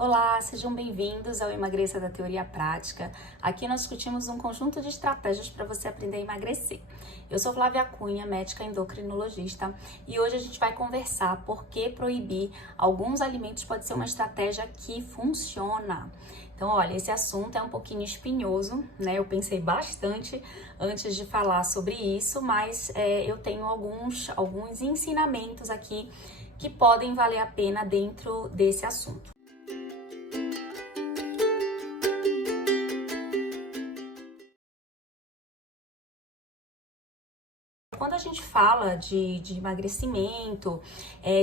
Olá, sejam bem-vindos ao Emagreça da Teoria Prática. Aqui nós discutimos um conjunto de estratégias para você aprender a emagrecer. Eu sou Flávia Cunha, médica endocrinologista, e hoje a gente vai conversar por que proibir alguns alimentos pode ser uma estratégia que funciona. Então, olha, esse assunto é um pouquinho espinhoso, né? Eu pensei bastante antes de falar sobre isso, mas eu tenho alguns ensinamentos aqui que podem valer a pena dentro desse assunto. Quando a gente fala de emagrecimento,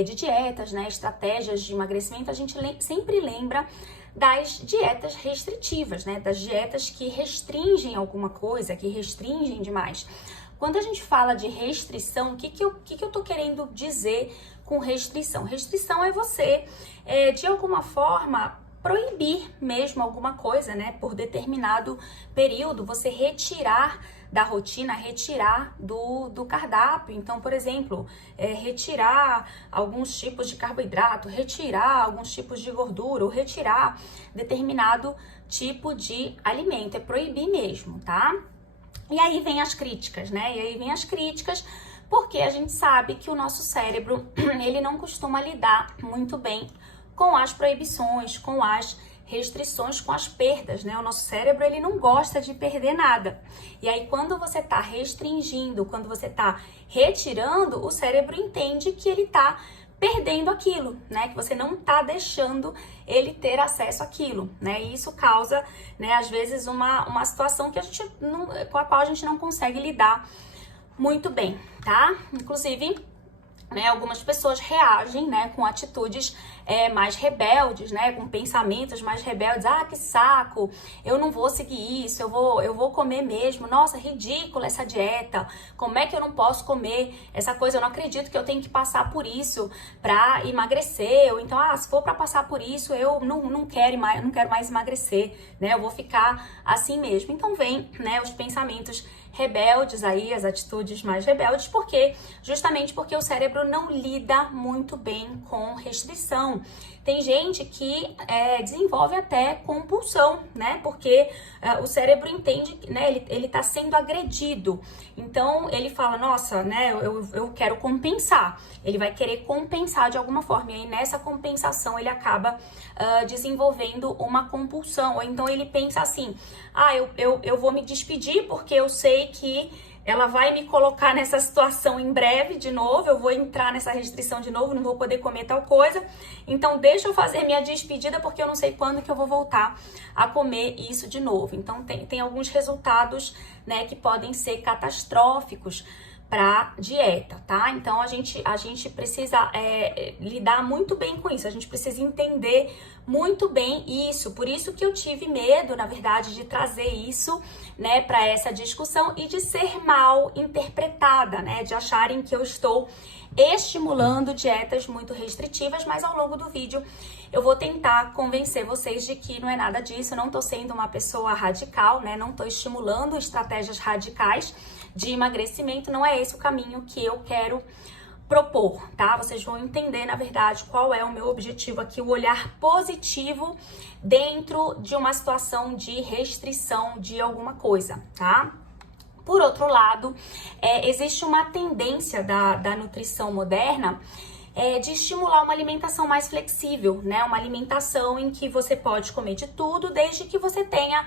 de dietas, né, estratégias de emagrecimento, a gente sempre lembra das dietas restritivas, né, das dietas que restringem alguma coisa, que restringem demais. Quando a gente fala de restrição, o que eu tô querendo dizer com restrição? Restrição é você, de alguma forma, proibir mesmo alguma coisa, né, por determinado período, você retirar da rotina, retirar do cardápio. Então, por exemplo, retirar alguns tipos de carboidrato, retirar alguns tipos de gordura, ou retirar determinado tipo de alimento, é proibir mesmo, tá? E aí vem as críticas, né? E aí vem as críticas porque a gente sabe que o nosso cérebro, ele não costuma lidar muito bem com as proibições, com as restrições, com as perdas, né? O nosso cérebro, ele não gosta de perder nada. E aí, quando você tá restringindo, quando você tá retirando, o cérebro entende que ele tá perdendo aquilo, né? Que você não tá deixando ele ter acesso àquilo, né? E isso causa, né, às vezes uma situação que com a qual a gente não consegue lidar muito bem, tá? Inclusive, né, algumas pessoas reagem, né, com atitudes mais rebeldes, né, com pensamentos mais rebeldes. Ah, que saco, eu não vou seguir isso, eu vou comer mesmo. Nossa, ridícula essa dieta, como é que eu não posso comer essa coisa? Eu não acredito que eu tenho que passar por isso pra emagrecer. Ou então, se for pra passar por isso, eu não quero mais emagrecer, né, eu vou ficar assim mesmo. Então vem, né, os pensamentos rebeldes aí, as atitudes mais rebeldes, justamente porque o cérebro não lida muito bem com restrição. Tem gente que desenvolve até compulsão, né? Porque o cérebro entende, né? Ele tá sendo agredido. Então, ele fala, nossa, né? Eu quero compensar. Ele vai querer compensar de alguma forma. E aí, nessa compensação, ele acaba desenvolvendo uma compulsão. Ou então, ele pensa assim, eu vou me despedir porque eu sei que ela vai me colocar nessa situação em breve de novo, eu vou entrar nessa restrição de novo, não vou poder comer tal coisa. Então, deixa eu fazer minha despedida porque eu não sei quando que eu vou voltar a comer isso de novo. Então, tem alguns resultados, né, que podem ser catastróficos para dieta, tá? Então, a gente precisa lidar muito bem com isso, a gente precisa entender muito bem isso. Por isso que eu tive medo, na verdade, de trazer isso, né, para essa discussão e de ser mal interpretada, né, de acharem que eu estou estimulando dietas muito restritivas, mas ao longo do vídeo eu vou tentar convencer vocês de que não é nada disso, eu não tô sendo uma pessoa radical, né, não tô estimulando estratégias radicais de emagrecimento, não é esse o caminho que eu quero propor, tá? Vocês vão entender, na verdade, qual é o meu objetivo aqui, o olhar positivo dentro de uma situação de restrição de alguma coisa, tá? Por outro lado, existe uma tendência da nutrição moderna de estimular uma alimentação mais flexível, né? Uma alimentação em que você pode comer de tudo, desde que você tenha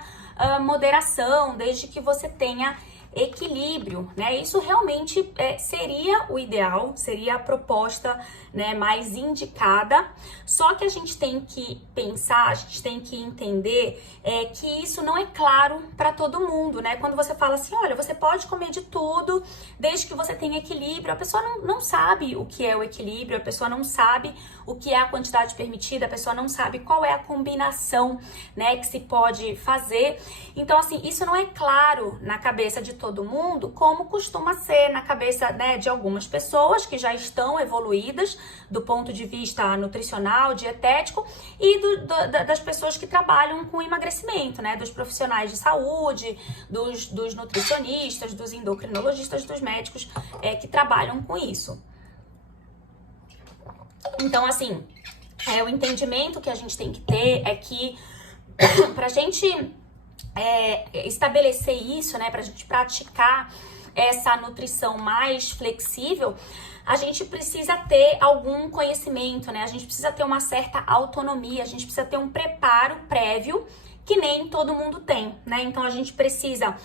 moderação, desde que você tenha equilíbrio, né? Isso realmente seria o ideal, seria a proposta, né, mais indicada. Só que a gente tem que pensar, a gente tem que entender que isso não é claro para todo mundo, né? Quando você fala assim, olha, você pode comer de tudo desde que você tenha equilíbrio, a pessoa não sabe o que é o equilíbrio, a pessoa não sabe o que é a quantidade permitida, a pessoa não sabe qual é a combinação, né, que se pode fazer. Então, assim, isso não é claro na cabeça de todo mundo, como costuma ser na cabeça, né, de algumas pessoas que já estão evoluídas do ponto de vista nutricional, dietético, e das pessoas que trabalham com emagrecimento, né, dos profissionais de saúde, dos nutricionistas, dos endocrinologistas, dos médicos que trabalham com isso. Então, assim, o entendimento que a gente tem que ter é que pra gente estabelecer isso, né, pra gente praticar essa nutrição mais flexível, a gente precisa ter algum conhecimento, né? A gente precisa ter uma certa autonomia, a gente precisa ter um preparo prévio que nem todo mundo tem, né? Então a gente precisa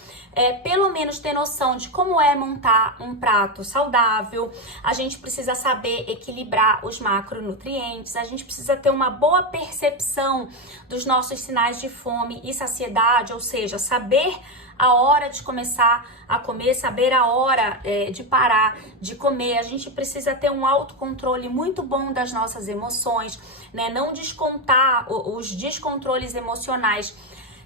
pelo menos ter noção de como é montar um prato saudável, a gente precisa saber equilibrar os macronutrientes, a gente precisa ter uma boa percepção dos nossos sinais de fome e saciedade, ou seja, saber a hora de começar a comer, saber a hora de parar de comer. A gente precisa ter um autocontrole muito bom das nossas emoções, né? Não descontar os descontroles emocionais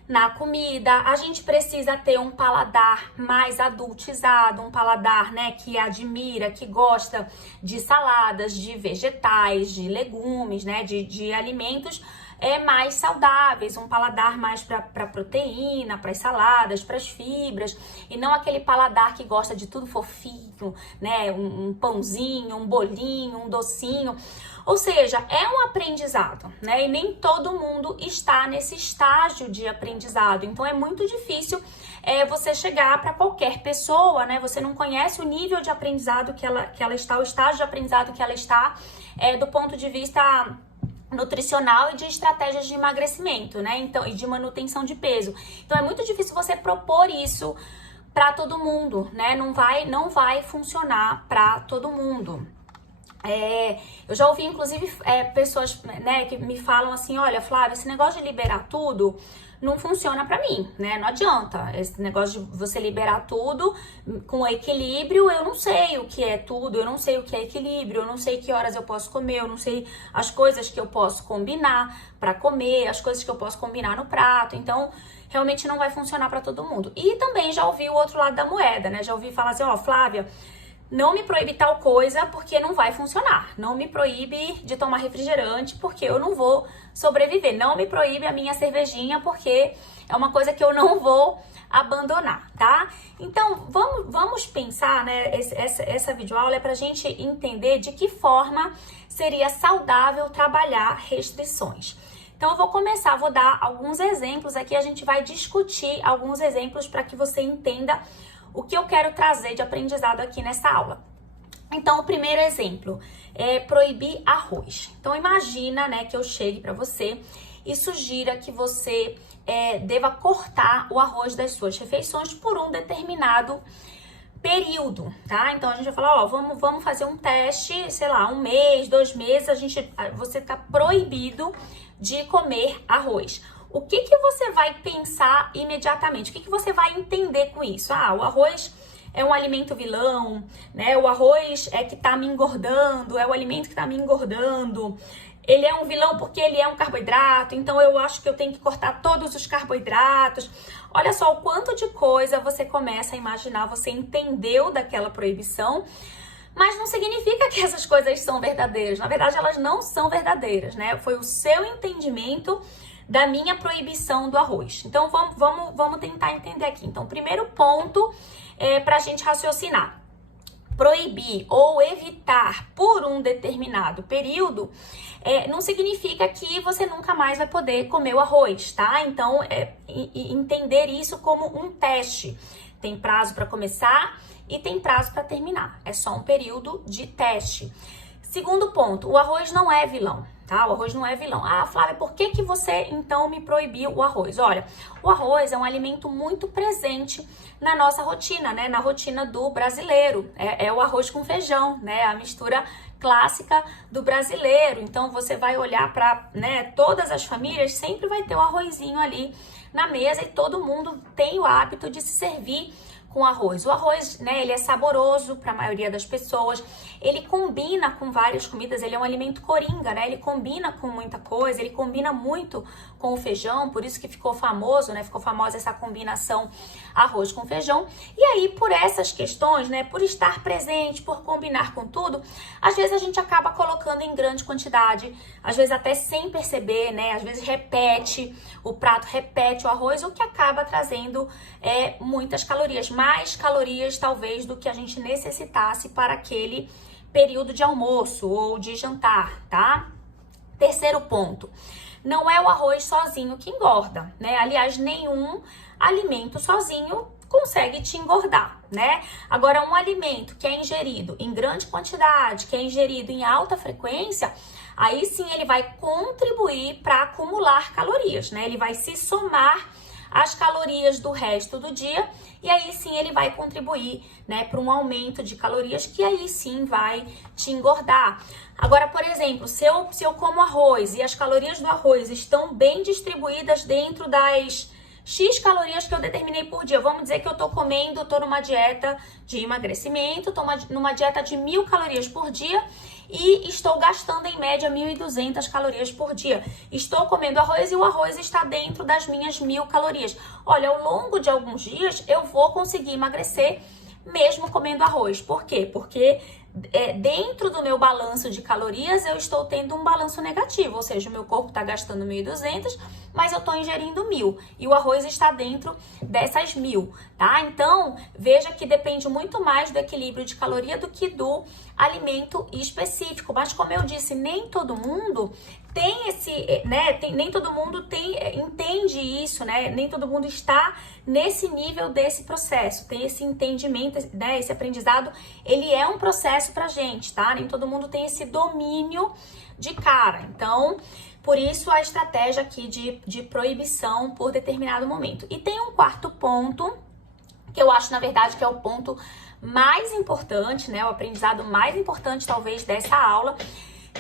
na comida. A gente precisa ter um paladar mais adultizado, um paladar, né, que admira, que gosta de saladas, de vegetais, de legumes, né, de alimentos mais saudáveis, um paladar mais para proteína, para as saladas, para as fibras, e não aquele paladar que gosta de tudo fofinho, né? Um pãozinho, um bolinho, um docinho. Ou seja, é um aprendizado, né? E nem todo mundo está nesse estágio de aprendizado. Então é muito difícil você chegar para qualquer pessoa, né? Você não conhece o nível de aprendizado que ela está, o estágio de aprendizado que ela está, do ponto de vista nutricional e de estratégias de emagrecimento, né? Então, e de manutenção de peso. Então é muito difícil você propor isso para todo mundo, né? Não vai funcionar para todo mundo. Eu já ouvi, inclusive, pessoas, né, que me falam assim: olha, Flávia, esse negócio de liberar tudo não funciona pra mim, né? Não adianta. Esse negócio de você liberar tudo com equilíbrio, eu não sei o que é tudo, eu não sei o que é equilíbrio, eu não sei que horas eu posso comer, eu não sei as coisas que eu posso combinar pra comer, as coisas que eu posso combinar no prato. Então, realmente não vai funcionar pra todo mundo. E também já ouvi o outro lado da moeda, né? Já ouvi falar assim: ó, Flávia, não me proíbe tal coisa porque não vai funcionar. Não me proíbe de tomar refrigerante porque eu não vou sobreviver. Não me proíbe a minha cervejinha porque é uma coisa que eu não vou abandonar, tá? Então, vamos pensar, né? Essa videoaula é pra gente entender de que forma seria saudável trabalhar restrições. Então, eu vou começar, vou dar alguns exemplos aqui, a gente vai discutir alguns exemplos para que você entenda o que eu quero trazer de aprendizado aqui nessa aula. Então, o primeiro exemplo é proibir arroz. Então, imagina, né, que eu chegue para você e sugira que você deva cortar o arroz das suas refeições por um determinado período, tá? Então, a gente vai falar, ó, vamos fazer um teste, sei lá, 1 mês, 2 meses, você tá proibido de comer arroz. O que você vai pensar imediatamente? O que você vai entender com isso? Ah, o arroz é um alimento vilão, né? O arroz é que tá me engordando, é o alimento que tá me engordando. Ele é um vilão porque ele é um carboidrato, então eu acho que eu tenho que cortar todos os carboidratos. Olha só o quanto de coisa você começa a imaginar, você entendeu daquela proibição, mas não significa que essas coisas são verdadeiras. Na verdade, elas não são verdadeiras, né? Foi o seu entendimento da minha proibição do arroz. Então, vamos tentar entender aqui. Então, o primeiro ponto para a gente raciocinar. Proibir ou evitar por um determinado período não significa que você nunca mais vai poder comer o arroz, tá? Então, entender isso como um teste. Tem prazo para começar e tem prazo para terminar. É só um período de teste. Segundo ponto, o arroz não é vilão, tá? O arroz não é vilão. Ah, Flávia, por que você então me proibiu o arroz? Olha, o arroz é um alimento muito presente na nossa rotina, né? Na rotina do brasileiro. É o arroz com feijão, né? A mistura clássica do brasileiro. Então, você vai olhar para, né, todas as famílias, sempre vai ter o arrozinho ali na mesa e todo mundo tem o hábito de se servir com arroz. O arroz, né, ele é saboroso para a maioria das pessoas, ele combina com várias comidas, ele é um alimento coringa, né, ele combina com muita coisa, ele combina muito com o feijão, por isso que ficou famoso, né, ficou famosa essa combinação arroz com feijão. E aí, por essas questões, né, por estar presente, por combinar com tudo, às vezes a gente acaba colocando em grande quantidade, às vezes até sem perceber, né, às vezes repete, o prato repete o arroz, o que acaba trazendo muitas calorias, mais calorias talvez do que a gente necessitasse para aquele período de almoço ou de jantar, tá? Terceiro ponto, não é o arroz sozinho que engorda, né? Aliás, nenhum alimento sozinho consegue te engordar, né? Agora, um alimento que é ingerido em grande quantidade, que é ingerido em alta frequência, aí sim ele vai contribuir para acumular calorias, né? Ele vai se somar às calorias do resto do dia e aí sim ele vai contribuir, né, para um aumento de calorias que aí sim vai te engordar. Agora, por exemplo, se eu como arroz e as calorias do arroz estão bem distribuídas dentro das X calorias que eu determinei por dia. Vamos dizer que eu tô numa dieta de emagrecimento, tô numa dieta de 1.000 calorias por dia e estou gastando em média 1.200 calorias por dia. Estou comendo arroz e o arroz está dentro das minhas 1.000 calorias. Olha, ao longo de alguns dias eu vou conseguir emagrecer mesmo comendo arroz. Por quê? Porque dentro do meu balanço de calorias eu estou tendo um balanço negativo, ou seja, o meu corpo está gastando 1.200, mas eu estou ingerindo 1.000 e o arroz está dentro dessas 1.000, tá? Então, veja que depende muito mais do equilíbrio de caloria do que do alimento específico, mas como eu disse, nem todo mundo tem esse, né, nem todo mundo entende isso, né, nem todo mundo está nesse nível desse processo, tem esse entendimento, né, esse aprendizado, ele é um processo pra gente, tá, nem todo mundo tem esse domínio de cara, então, por isso a estratégia aqui de proibição por determinado momento. E tem um quarto ponto, que eu acho, na verdade, que é o ponto mais importante, né, o aprendizado mais importante, talvez, dessa aula,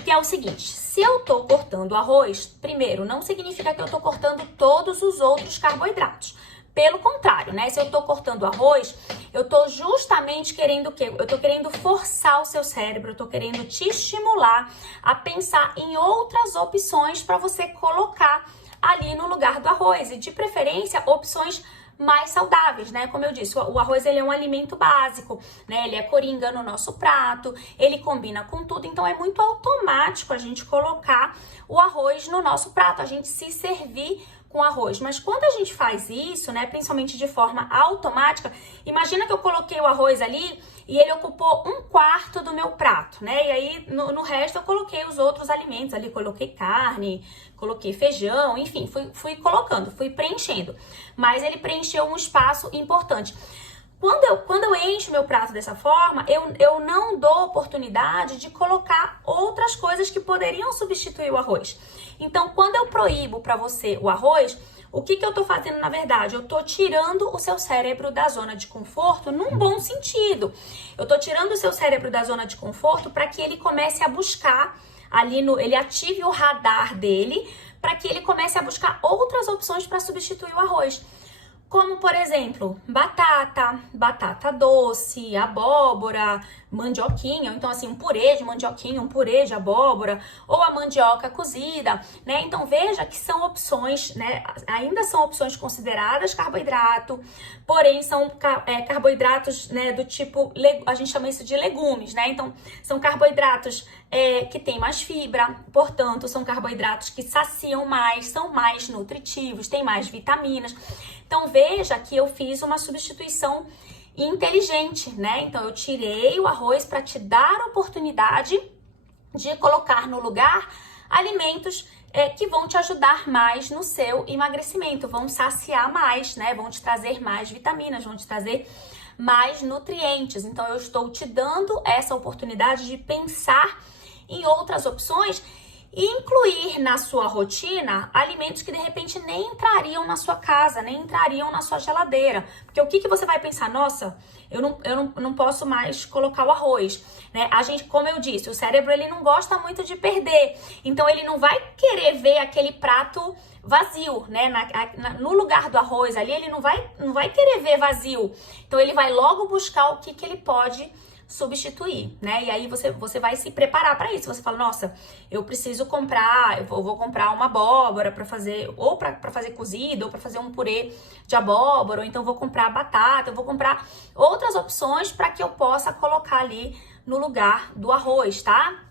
que é o seguinte, se eu tô cortando arroz, primeiro, não significa que eu tô cortando todos os outros carboidratos. Pelo contrário, né? Se eu tô cortando arroz, eu tô justamente querendo o quê? Eu tô querendo forçar o seu cérebro, eu tô querendo te estimular a pensar em outras opções para você colocar ali no lugar do arroz. E de preferência, opções mais saudáveis, né? Como eu disse, o arroz ele é um alimento básico, né? Ele é coringa no nosso prato, ele combina com tudo, então é muito automático a gente colocar o arroz no nosso prato, a gente se servir com arroz. Mas quando a gente faz isso, né, principalmente de forma automática, imagina que eu coloquei o arroz ali e ele ocupou 1/4 do meu prato, né? E aí no resto eu coloquei os outros alimentos ali, coloquei carne, coloquei feijão, enfim, fui colocando, fui preenchendo. Mas ele preencheu um espaço importante. Quando eu encho meu prato dessa forma, eu não dou oportunidade de colocar outras coisas que poderiam substituir o arroz. Então, quando eu proíbo para você o arroz, o que eu tô fazendo na verdade? Eu tô tirando o seu cérebro da zona de conforto num bom sentido. Eu tô tirando o seu cérebro da zona de conforto para que ele comece a buscar ali ele ative o radar dele para que ele comece a buscar outras opções para substituir o arroz. Como, por exemplo, batata doce, abóbora, mandioquinha, ou então assim, um purê de mandioquinha, um purê de abóbora, ou a mandioca cozida, né? Então veja que são opções, né? Ainda são opções consideradas carboidrato, porém são carboidratos, né, do tipo, a gente chama isso de legumes, né? Então são carboidratos que tem mais fibra, portanto, são carboidratos que saciam mais, são mais nutritivos, têm mais vitaminas. Então, veja que eu fiz uma substituição inteligente, né? Então, eu tirei o arroz para te dar a oportunidade de colocar no lugar alimentos que vão te ajudar mais no seu emagrecimento, vão saciar mais, né? Vão te trazer mais vitaminas, vão te trazer mais nutrientes. Então, eu estou te dando essa oportunidade de pensar em outras opções e incluir na sua rotina alimentos que de repente nem entrariam na sua casa, nem entrariam na sua geladeira. Porque o que você vai pensar? Nossa, eu não posso mais colocar o arroz, né? A gente, como eu disse, o cérebro ele não gosta muito de perder. Então ele não vai querer ver aquele prato vazio, né? No lugar do arroz ali, ele não vai querer ver vazio. Então ele vai logo buscar o que ele pode substituir, né? E aí você vai se preparar para isso. Você fala, nossa, eu preciso comprar, eu vou comprar uma abóbora para fazer, ou para fazer cozido, ou para fazer um purê de abóbora, ou então vou comprar batata, eu vou comprar outras opções para que eu possa colocar ali no lugar do arroz, tá?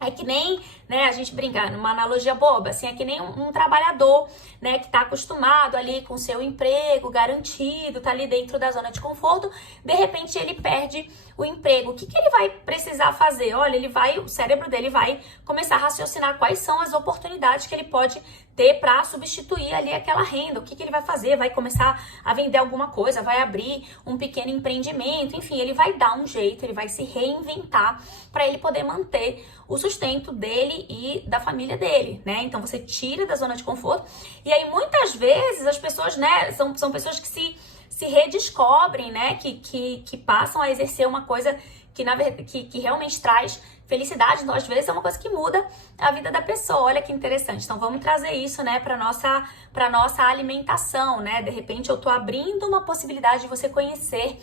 É que nem, né, a gente brinca, numa analogia boba, assim, é que nem um trabalhador, né? né, que tá acostumado ali com seu emprego garantido, tá ali dentro da zona de conforto, de repente ele perde o emprego. O que que ele vai precisar fazer? Olha, o cérebro dele vai começar a raciocinar quais são as oportunidades que ele pode ter para substituir ali aquela renda. O que que ele vai fazer? Vai começar a vender alguma coisa, vai abrir um pequeno empreendimento, enfim, ele vai dar um jeito, ele vai se reinventar para ele poder manter o sustento dele e da família dele, né? Então você tira da zona de conforto e aí muitas vezes as pessoas, né, são pessoas que se redescobrem, né, que passam a exercer uma coisa que na verdade que realmente traz felicidade. Então, às vezes é uma coisa que muda a vida da pessoa. Olha que interessante. Então vamos trazer isso, né, para nossa alimentação, né? De repente eu tô abrindo uma possibilidade de você conhecer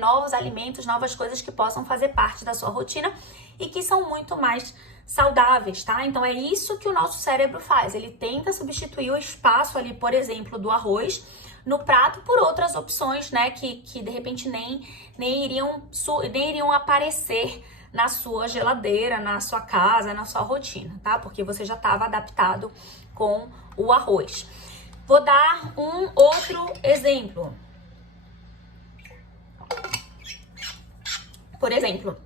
novos alimentos, novas coisas que possam fazer parte da sua rotina e que são muito mais saudáveis, tá? Então é isso que o nosso cérebro faz. Ele tenta substituir o espaço ali, por exemplo, do arroz no prato por outras opções, né, que de repente nem iriam aparecer na sua geladeira, na sua casa, na sua rotina, tá? Porque você já estava adaptado com o arroz. Vou dar um outro exemplo. Por exemplo,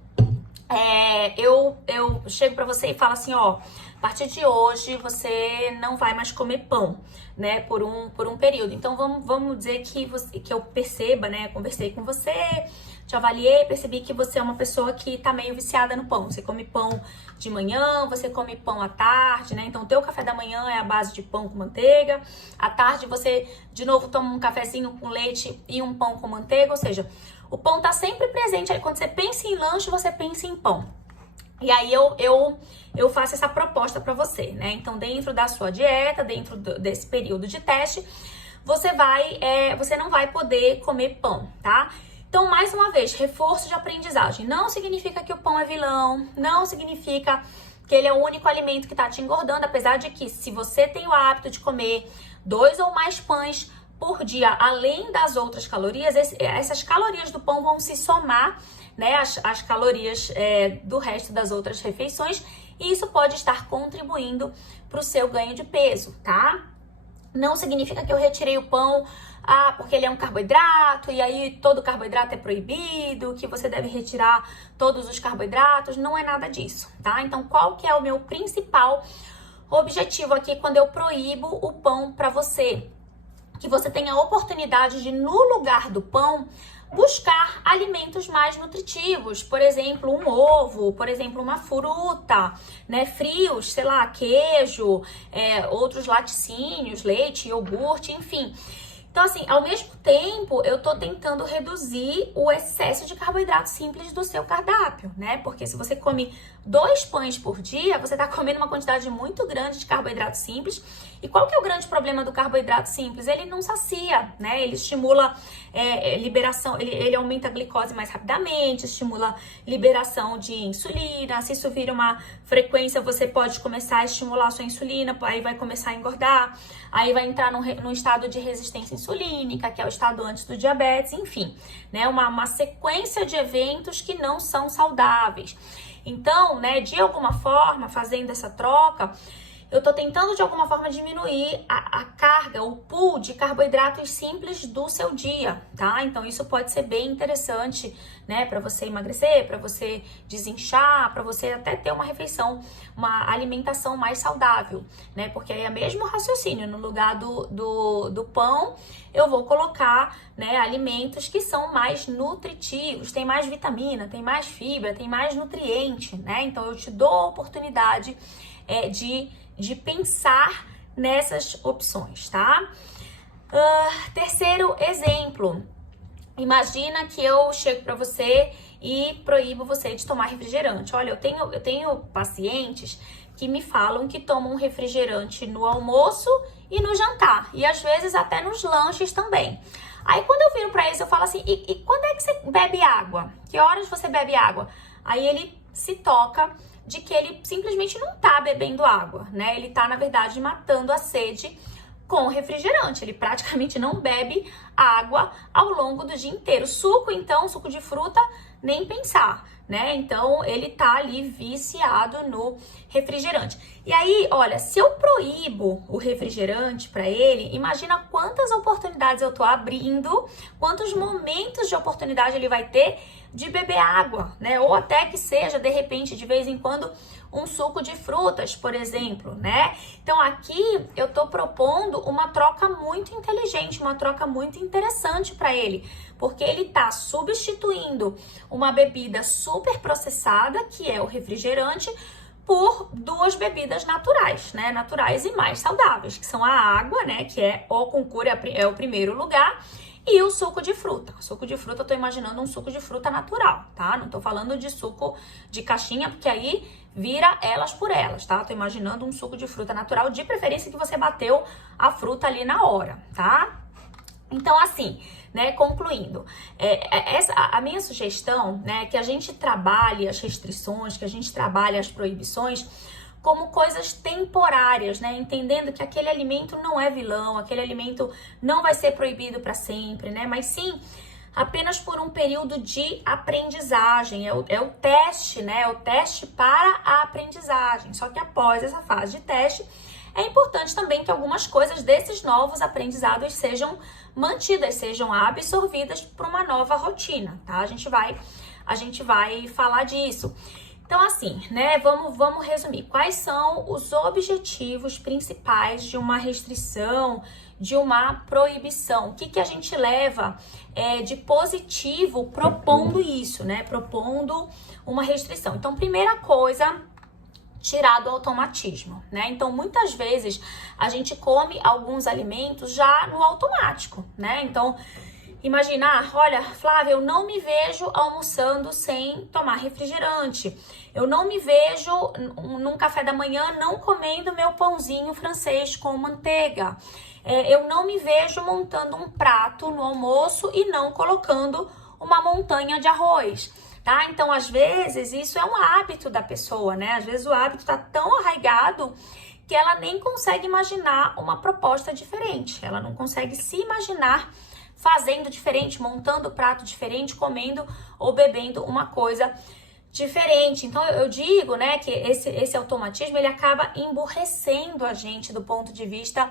eu chego pra você e falo assim, ó, a partir de hoje você não vai mais comer pão, né, por um período. Então vamos dizer que eu perceba, né, conversei com você, te avaliei, percebi que você é uma pessoa que tá meio viciada no pão. Você come pão de manhã, você come pão à tarde, né? Então, o teu café da manhã é a base de pão com manteiga. À tarde, você, de novo, toma um cafezinho com leite e um pão com manteiga. Ou seja, o pão tá sempre presente. Aí, quando você pensa em lanche, você pensa em pão. E aí, eu faço essa proposta pra você, né? Então, dentro da sua dieta, dentro desse período de teste, você não vai poder comer pão, tá? Então, mais uma vez, reforço de aprendizagem. Não significa que o pão é vilão, não significa que ele é o único alimento que tá te engordando, apesar de que se você tem o hábito de comer 2 ou mais pães por dia, além das outras calorias, essas calorias do pão vão se somar, né, as calorias do resto das outras refeições, e isso pode estar contribuindo para o seu ganho de peso, tá? Não significa que eu retirei o pão porque ele é um carboidrato e aí todo carboidrato é proibido, que você deve retirar todos os carboidratos. Não é nada disso, tá? Então, qual que é o meu principal objetivo aqui quando eu proíbo o pão para você? Que você tenha a oportunidade de, no lugar do pão, buscar alimentos mais nutritivos, por exemplo, um ovo, por exemplo, uma fruta, né, frios, sei lá, queijo, outros laticínios, leite, iogurte, enfim. Então, assim, ao mesmo tempo, eu tô tentando reduzir o excesso de carboidrato simples do seu cardápio, né? Porque se você come 2 pães por dia, você tá comendo uma quantidade muito grande de carboidrato simples. E qual que é o grande problema do carboidrato simples? Ele não sacia, né? Ele estimula liberação, ele aumenta a glicose mais rapidamente, estimula liberação de insulina. Se isso vira uma frequência, você pode começar a estimular a sua insulina, aí vai começar a engordar, aí vai entrar num estado de resistência insulínica, que é o estado antes do diabetes, enfim, né? Uma sequência de eventos que não são saudáveis. Então, né, de alguma forma, fazendo essa troca, eu tô tentando de alguma forma diminuir a carga, o pool de carboidratos simples do seu dia, tá? Então isso pode ser bem interessante, né, para você emagrecer, para você desinchar, para você até ter uma refeição, uma alimentação mais saudável, né? Porque aí é mesmo raciocínio, no lugar do pão, eu vou colocar, né, alimentos que são mais nutritivos, tem mais vitamina, tem mais fibra, tem mais nutriente, né? Então eu te dou a oportunidade de pensar nessas opções, tá? Terceiro exemplo. Imagina que eu chego para você e proíbo você de tomar refrigerante. Olha, eu tenho pacientes que me falam que tomam refrigerante no almoço e no jantar. E às vezes até nos lanches também. Aí quando eu viro para eles, eu falo assim, e quando é que você bebe água? Que horas você bebe água? Aí ele se toca de que ele simplesmente não tá bebendo água, né? Ele tá, na verdade, matando a sede com refrigerante. Ele praticamente não bebe água ao longo do dia inteiro. Suco, então, suco de fruta, nem pensar, né? Então, ele tá ali viciado no refrigerante. E aí, olha, se eu proíbo o refrigerante para ele, imagina quantas oportunidades eu tô abrindo, quantos momentos de oportunidade ele vai ter de beber água, né? Ou até que seja, de repente, de vez em quando, um suco de frutas, por exemplo, né? Então, aqui eu tô propondo uma troca muito inteligente, uma troca muito interessante para ele, porque ele tá substituindo uma bebida super processada, que é o refrigerante, por duas bebidas naturais, né? Naturais e mais saudáveis, que são a água, né? Que é o concurso, é o primeiro lugar, e o suco de fruta. O suco de fruta, eu tô imaginando um suco de fruta natural, tá? Não tô falando de suco de caixinha, porque aí vira elas por elas, tá? Tô imaginando um suco de fruta natural, de preferência que você bateu a fruta ali na hora, tá? Então, assim, né, concluindo, a minha sugestão, né, é que a gente trabalhe as restrições, que a gente trabalhe as proibições como coisas temporárias, né, entendendo que aquele alimento não é vilão, aquele alimento não vai ser proibido para sempre, né, mas sim apenas por um período de aprendizagem, é o teste, né, é o teste para a aprendizagem, só que após essa fase de teste, é importante também que algumas coisas desses novos aprendizados sejam mantidas, sejam absorvidas para uma nova rotina, tá? A gente vai falar disso. Então, assim, né, vamos resumir. Quais são os objetivos principais de uma restrição, de uma proibição? O que a gente leva de positivo propondo isso, né? Propondo uma restrição. Então, primeira coisa, tirar do automatismo, né? Então, muitas vezes a gente come alguns alimentos já no automático, né? Então, imaginar, olha, Flávia, eu não me vejo almoçando sem tomar refrigerante. Eu não me vejo num café da manhã não comendo meu pãozinho francês com manteiga. Eu não me vejo montando um prato no almoço e não colocando uma montanha de arroz. Tá? Então, às vezes, isso é um hábito da pessoa, né? Às vezes o hábito tá tão arraigado que ela nem consegue imaginar uma proposta diferente. Ela não consegue se imaginar fazendo diferente, montando prato diferente, comendo ou bebendo uma coisa diferente. Então, eu digo, né, que esse automatismo, ele acaba emburrecendo a gente do ponto de vista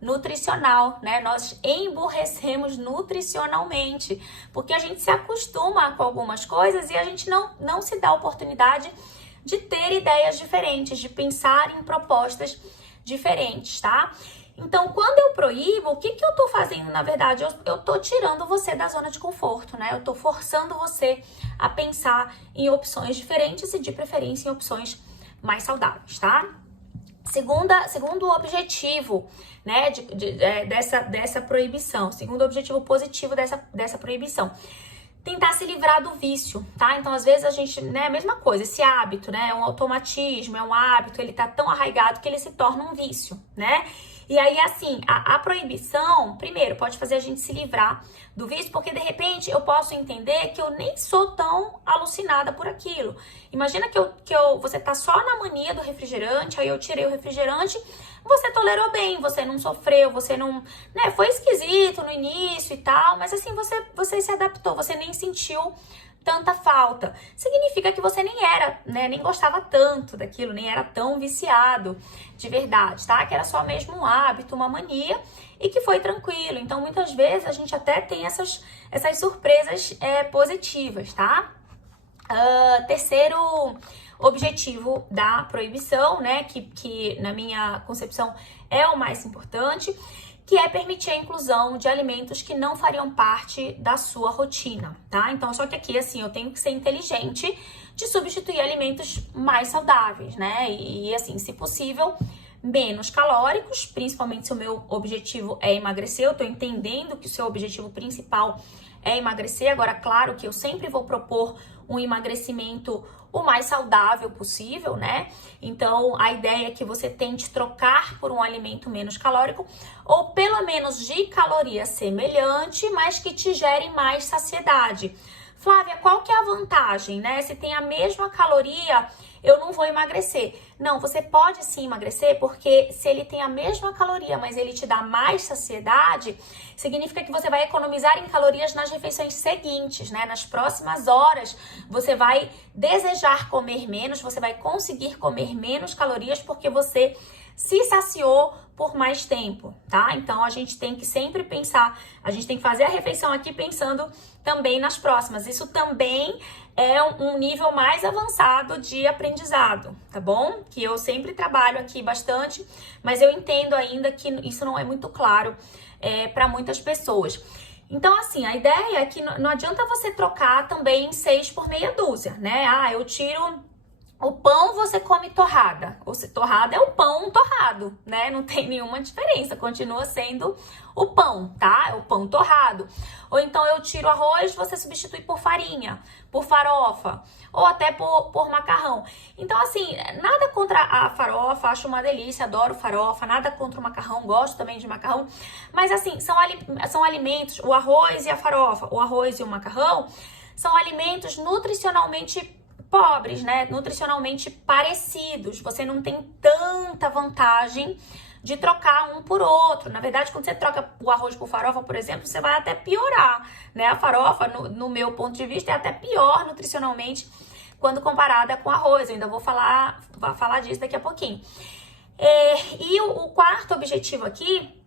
nutricional, né? Nós emburrecemos nutricionalmente, porque a gente se acostuma com algumas coisas e a gente não se dá a oportunidade de ter ideias diferentes, de pensar em propostas diferentes, tá? Então, quando eu proíbo, o que eu tô fazendo, na verdade? Eu tô tirando você da zona de conforto, né? Eu tô forçando você a pensar em opções diferentes e, de preferência, em opções mais saudáveis, tá? Segundo objetivo, né, dessa proibição, segundo objetivo positivo dessa proibição, tentar se livrar do vício, tá? Então, às vezes a gente, né, a mesma coisa, esse hábito, né, é um automatismo, é um hábito, ele tá tão arraigado que ele se torna um vício, né? E aí, assim, a proibição, primeiro, pode fazer a gente se livrar do vício, porque de repente eu posso entender que eu nem sou tão alucinada por aquilo. Imagina que você tá só na mania do refrigerante, aí eu tirei o refrigerante, você tolerou bem, você não sofreu, você não, né, foi esquisito no início e tal, mas assim, você se adaptou, você nem sentiu tanta falta. Significa que você nem era, né, nem gostava tanto daquilo, nem era tão viciado de verdade, tá? Que era só mesmo um hábito, uma mania e que foi tranquilo. Então, muitas vezes a gente até tem essas surpresas positivas, tá? Terceiro objetivo da proibição, né, que na minha concepção é o mais importante, que é permitir a inclusão de alimentos que não fariam parte da sua rotina, tá? Então, só que aqui, assim, eu tenho que ser inteligente de substituir alimentos mais saudáveis, né? E assim, se possível, menos calóricos, principalmente se o meu objetivo é emagrecer. Eu tô entendendo que o seu objetivo principal é emagrecer. Agora, claro que eu sempre vou propor um emagrecimento o mais saudável possível, né? Então, a ideia é que você tente trocar por um alimento menos calórico ou pelo menos de caloria semelhante, mas que te gere mais saciedade. Flávia, qual que é a vantagem, né? Se tem a mesma caloria, eu não vou emagrecer. Não, você pode sim emagrecer, porque se ele tem a mesma caloria, mas ele te dá mais saciedade, significa que você vai economizar em calorias nas refeições seguintes, né? Nas próximas horas, você vai desejar comer menos, você vai conseguir comer menos calorias porque você se saciou por mais tempo, tá? Então, a gente tem que sempre pensar, a gente tem que fazer a refeição aqui pensando também nas próximas. Isso também é um nível mais avançado de aprendizado, tá bom? Que eu sempre trabalho aqui bastante, mas eu entendo ainda que isso não é muito claro para muitas pessoas. Então, assim, a ideia é que não adianta você trocar também 6 por meia dúzia, né? Ah, eu tiro o pão, você come torrada. Ou se torrada é o pão torrado, né? Não tem nenhuma diferença, continua sendo o pão, tá? É o pão torrado. Ou então eu tiro arroz, você substitui por farinha, por farofa, ou até por macarrão. Então, assim, nada contra a farofa, acho uma delícia, adoro farofa, nada contra o macarrão, gosto também de macarrão. Mas, assim, são alimentos, o arroz e a farofa, o arroz e o macarrão, são alimentos nutricionalmente pobres, né? Nutricionalmente parecidos. Você não tem tanta vantagem de trocar um por outro. Na verdade, quando você troca o arroz por farofa, por exemplo, você vai até piorar, né? A farofa, no meu ponto de vista, é até pior nutricionalmente quando comparada com arroz. Eu ainda vou falar disso daqui a pouquinho. E o quarto objetivo aqui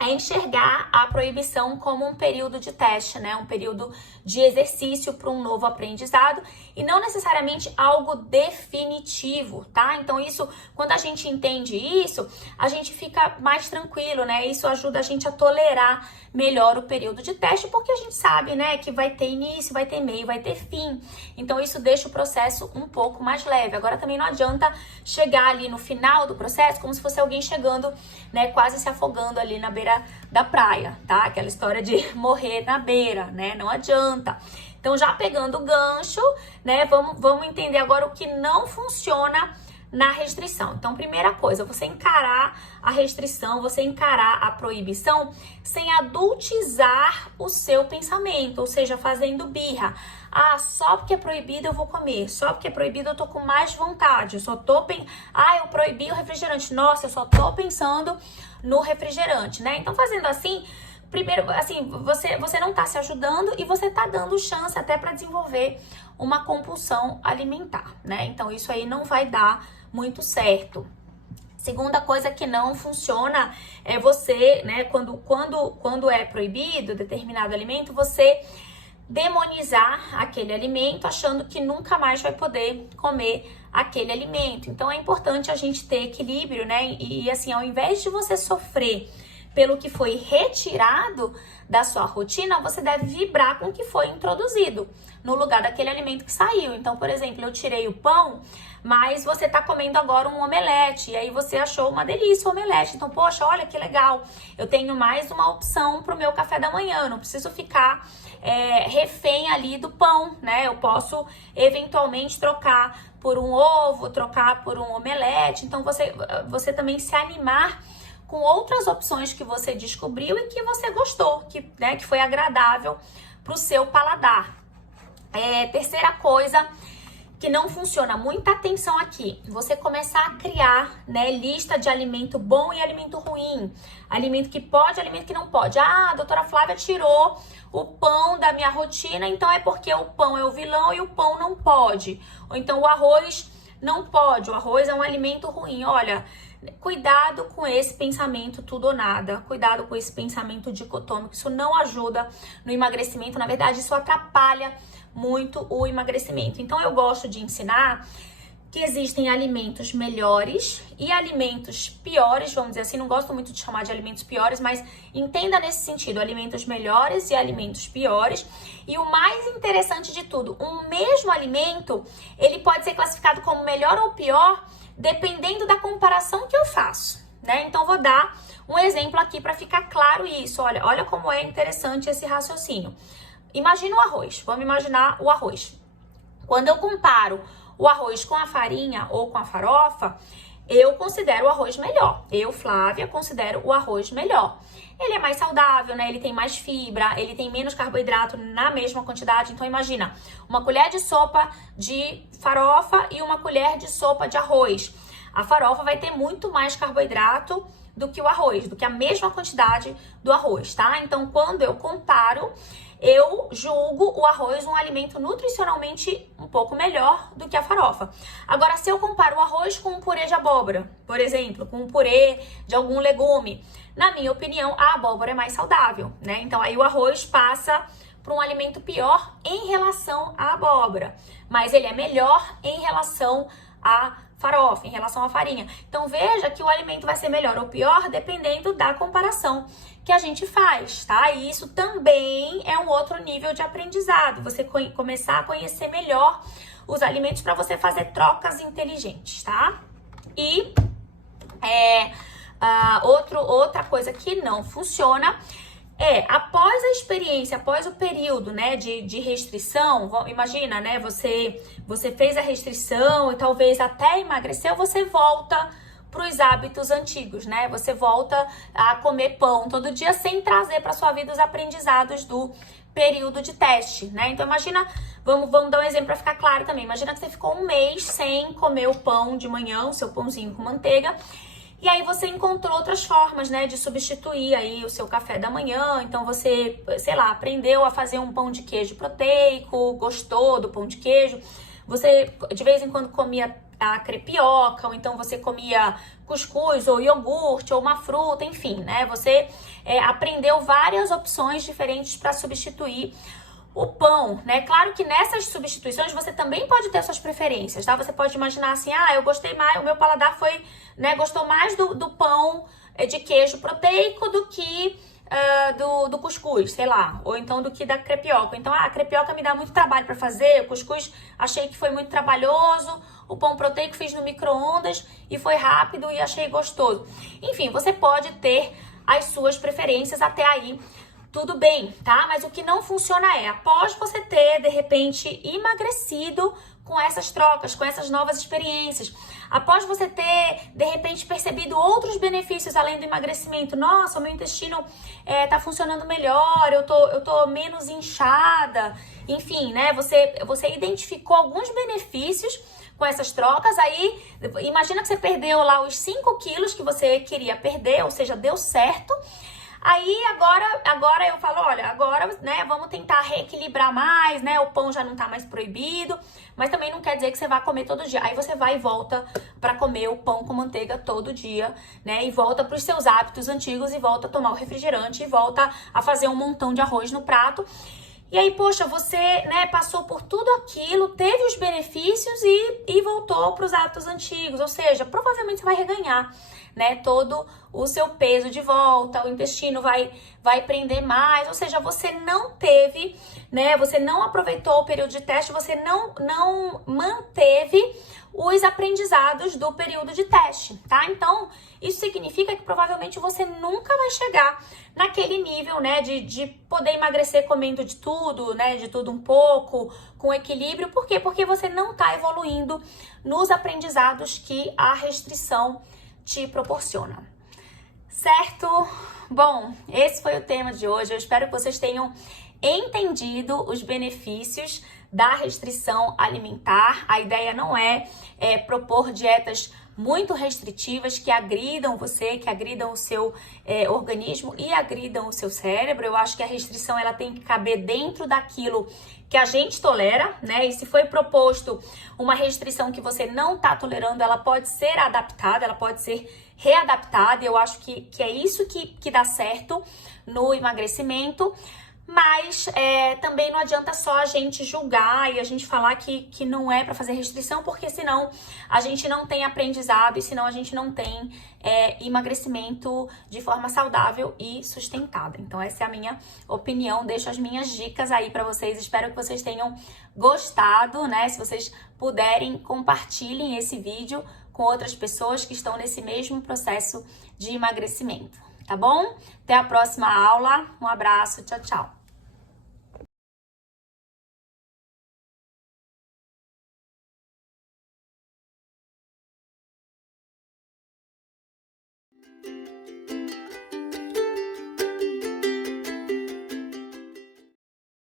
é enxergar a proibição como um período de teste, né? Um período de exercício para um novo aprendizado e não necessariamente algo definitivo, tá? Então isso, quando a gente entende isso, a gente fica mais tranquilo, né? Isso ajuda a gente a tolerar melhor o período de teste, porque a gente sabe, né, que vai ter início, vai ter meio, vai ter fim. Então isso deixa o processo um pouco mais leve. Agora também não adianta chegar ali no final do processo como se fosse alguém chegando, né, quase se afogando ali na beira da praia, tá? Aquela história de morrer na beira, né? Não adianta. Então, já pegando o gancho, né? Vamos entender agora o que não funciona na restrição. Então, primeira coisa, você encarar a restrição, você encarar a proibição sem adultizar o seu pensamento, ou seja, fazendo birra. Ah, só porque é proibido eu vou comer, só porque é proibido eu tô com mais vontade, eu só tô eu proibi o refrigerante, nossa, eu só tô pensando no refrigerante, né? Então, fazendo assim, primeiro, assim, você não tá se ajudando e você tá dando chance até para desenvolver uma compulsão alimentar, né? Então, isso aí não vai dar muito certo. Segunda coisa que não funciona é você, né, quando é proibido determinado alimento, você demonizar aquele alimento, achando que nunca mais vai poder comer aquele alimento. Então é importante a gente ter equilíbrio, né? E assim, ao invés de você sofrer pelo que foi retirado da sua rotina, você deve vibrar com o que foi introduzido no lugar daquele alimento que saiu. Então, por exemplo, eu tirei o pão, mas você tá comendo agora um omelete, e aí você achou uma delícia o omelete. Então, poxa, olha que legal, eu tenho mais uma opção pro meu café da manhã, eu não preciso ficar refém ali do pão, né? Eu posso eventualmente trocar por um ovo, trocar por um omelete. Então, você também se animar com outras opções que você descobriu e que você gostou, que foi agradável pro seu paladar. Terceira coisa que não funciona, muita atenção aqui, você começar a criar, né, lista de alimento bom e alimento ruim, alimento que pode, alimento que não pode. Ah, a doutora Flávia tirou o pão da minha rotina, então é porque o pão é o vilão e o pão não pode. Ou então o arroz não pode, o arroz é um alimento ruim. Olha, cuidado com esse pensamento tudo ou nada, cuidado com esse pensamento dicotômico, isso não ajuda no emagrecimento, na verdade isso atrapalha muito o emagrecimento. Então eu gosto de ensinar que existem alimentos melhores e alimentos piores, vamos dizer assim, não gosto muito de chamar de alimentos piores, mas entenda nesse sentido, alimentos melhores e alimentos piores. E o mais interessante de tudo, um mesmo alimento, ele pode ser classificado como melhor ou pior, dependendo da comparação que eu faço, né? Então vou dar um exemplo aqui para ficar claro isso. Olha como é interessante esse raciocínio. Imagina o arroz, vamos imaginar o arroz. Quando eu comparo o arroz com a farinha ou com a farofa, eu considero o arroz melhor. Eu, Flávia, considero o arroz melhor. Ele é mais saudável, né? Ele tem mais fibra, ele tem menos carboidrato na mesma quantidade. Então, imagina, uma colher de sopa de farofa e uma colher de sopa de arroz. A farofa vai ter muito mais carboidrato do que o arroz, do que a mesma quantidade do arroz, tá? Então, quando eu comparo, eu julgo o arroz um alimento nutricionalmente um pouco melhor do que a farofa. Agora, se eu comparo o arroz com um purê de abóbora, por exemplo, com um purê de algum legume, na minha opinião, a abóbora é mais saudável, né? Então, aí o arroz passa para um alimento pior em relação à abóbora, mas ele é melhor em relação à farofa, em relação à farinha. Então, veja que o alimento vai ser melhor ou pior dependendo da comparação que a gente faz, tá? E isso também é um outro nível de aprendizado. Você começar a conhecer melhor os alimentos para você fazer trocas inteligentes, tá? E outra coisa que não funciona após a experiência, após o período, né, de restrição, imagina, né, você fez a restrição e talvez até emagreceu, você volta para os hábitos antigos, né? Você volta a comer pão todo dia sem trazer para sua vida os aprendizados do período de teste, né? Então imagina, vamos dar um exemplo para ficar claro também. Imagina que você ficou um mês sem comer o pão de manhã, o seu pãozinho com manteiga. E aí você encontrou outras formas, né, de substituir aí o seu café da manhã. Então você, sei lá, aprendeu a fazer um pão de queijo proteico, gostou do pão de queijo. Você de vez em quando comia a crepioca, ou então você comia cuscuz ou iogurte ou uma fruta, enfim, né? Você aprendeu várias opções diferentes para substituir o pão, né? Claro que nessas substituições você também pode ter suas preferências, tá? Você pode imaginar assim, eu gostei mais, o meu paladar foi, né, gostou mais do pão de queijo proteico do que do cuscuz, sei lá, ou então do que da crepioca. Então, a crepioca me dá muito trabalho para fazer, o cuscuz achei que foi muito trabalhoso, o pão proteico fiz no micro-ondas e foi rápido e achei gostoso. Enfim, você pode ter as suas preferências até aí. Tudo bem, tá? Mas o que não funciona após você ter, de repente, emagrecido com essas trocas, com essas novas experiências, após você ter, de repente, percebido outros benefícios além do emagrecimento. Nossa, o meu intestino tá funcionando melhor, eu tô menos inchada, enfim, né? Você identificou alguns benefícios com essas trocas, aí imagina que você perdeu lá os 5 quilos que você queria perder, ou seja, deu certo. Aí agora eu falo, olha, agora, né, vamos tentar reequilibrar mais, né? O pão já não tá mais proibido, mas também não quer dizer que você vai comer todo dia. Aí você vai e volta para comer o pão com manteiga todo dia, né? E volta para os seus hábitos antigos e volta a tomar o refrigerante e volta a fazer um montão de arroz no prato. E aí, poxa, você, né, passou por tudo aquilo, teve os benefícios e voltou para os hábitos antigos. Ou seja, provavelmente você vai reganhar, né, todo o seu peso de volta, o intestino vai prender mais. Ou seja, você não teve, né, você não aproveitou o período de teste, você não manteve os aprendizados do período de teste, tá? Então, isso significa que provavelmente você nunca vai chegar naquele nível, né, de poder emagrecer comendo de tudo, né, de tudo um pouco, com equilíbrio. Por quê? Porque você não tá evoluindo nos aprendizados que a restrição te proporciona. Certo? Bom, esse foi o tema de hoje. Eu espero que vocês tenham entendido os benefícios da restrição alimentar. A ideia não é propor dietas muito restritivas que agridam você, que agridam o seu organismo e agridam o seu cérebro. Eu acho que a restrição ela tem que caber dentro daquilo que a gente tolera, né? E se foi proposto uma restrição que você não tá tolerando, ela pode ser adaptada, ela pode ser readaptada. Eu acho que é isso que dá certo no emagrecimento. Mas também não adianta só a gente julgar e a gente falar que não é para fazer restrição, porque senão a gente não tem aprendizado e senão a gente não tem emagrecimento de forma saudável e sustentada. Então essa é a minha opinião, deixo as minhas dicas aí para vocês, espero que vocês tenham gostado, né? Se vocês puderem, compartilhem esse vídeo com outras pessoas que estão nesse mesmo processo de emagrecimento. Tá bom? Até a próxima aula. Um abraço. Tchau, tchau.